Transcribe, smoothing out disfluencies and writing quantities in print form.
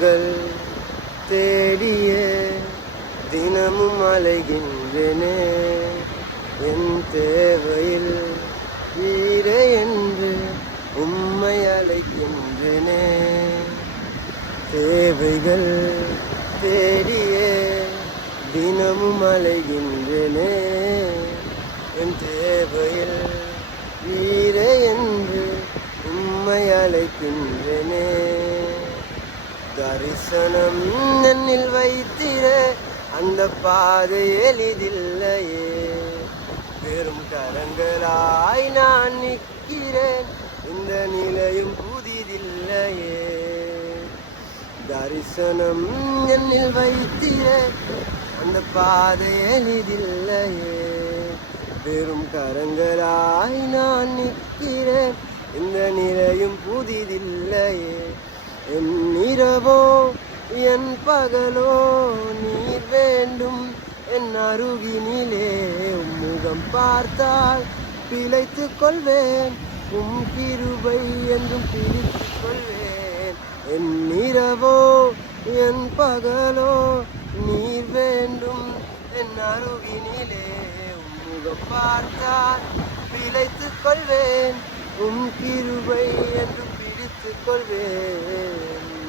தேவைகள் தேடிய தினமும் அலைகின்றனே என் தேவையில் வீரே என்று உம்மை அழைக்கின்றனே தேவைகள் தேடிய தினமும் அலைகின்றனே என் தேவையில் வீரே என்று உம்மை அழைக்கின்றனே தரிசனம் என்னில் வைத்திர அந்த பாதை எளிதில்லையே வெறும் கரங்களாய் நான் நிற்கிறேன் இந்த நிலையும் புதிதில்லையே தரிசனம் என்னில் வைத்திர அந்த பாதை எளிதில்லையே வெறும் கரங்களாய் நான் நிற்கிறேன் இந்த நிலையும் புதிதில்லையே என் இரவோ என் பகலோ நீர் வேண்டும் என் அருகினிலே முகம் பார்த்தால் பிழைத்துக் கொள்வேன் உம் கிருபை என்றும் பிடித்துக் கொள்வேன் என் இரவோ என் பகலோ நீர் வேண்டும் என் அருகினிலே முகம் பார்த்தால் பிழைத்துக் கொள்வேன் உம் கிருபை என்றும் பிடித்துக் கொள்வேன்.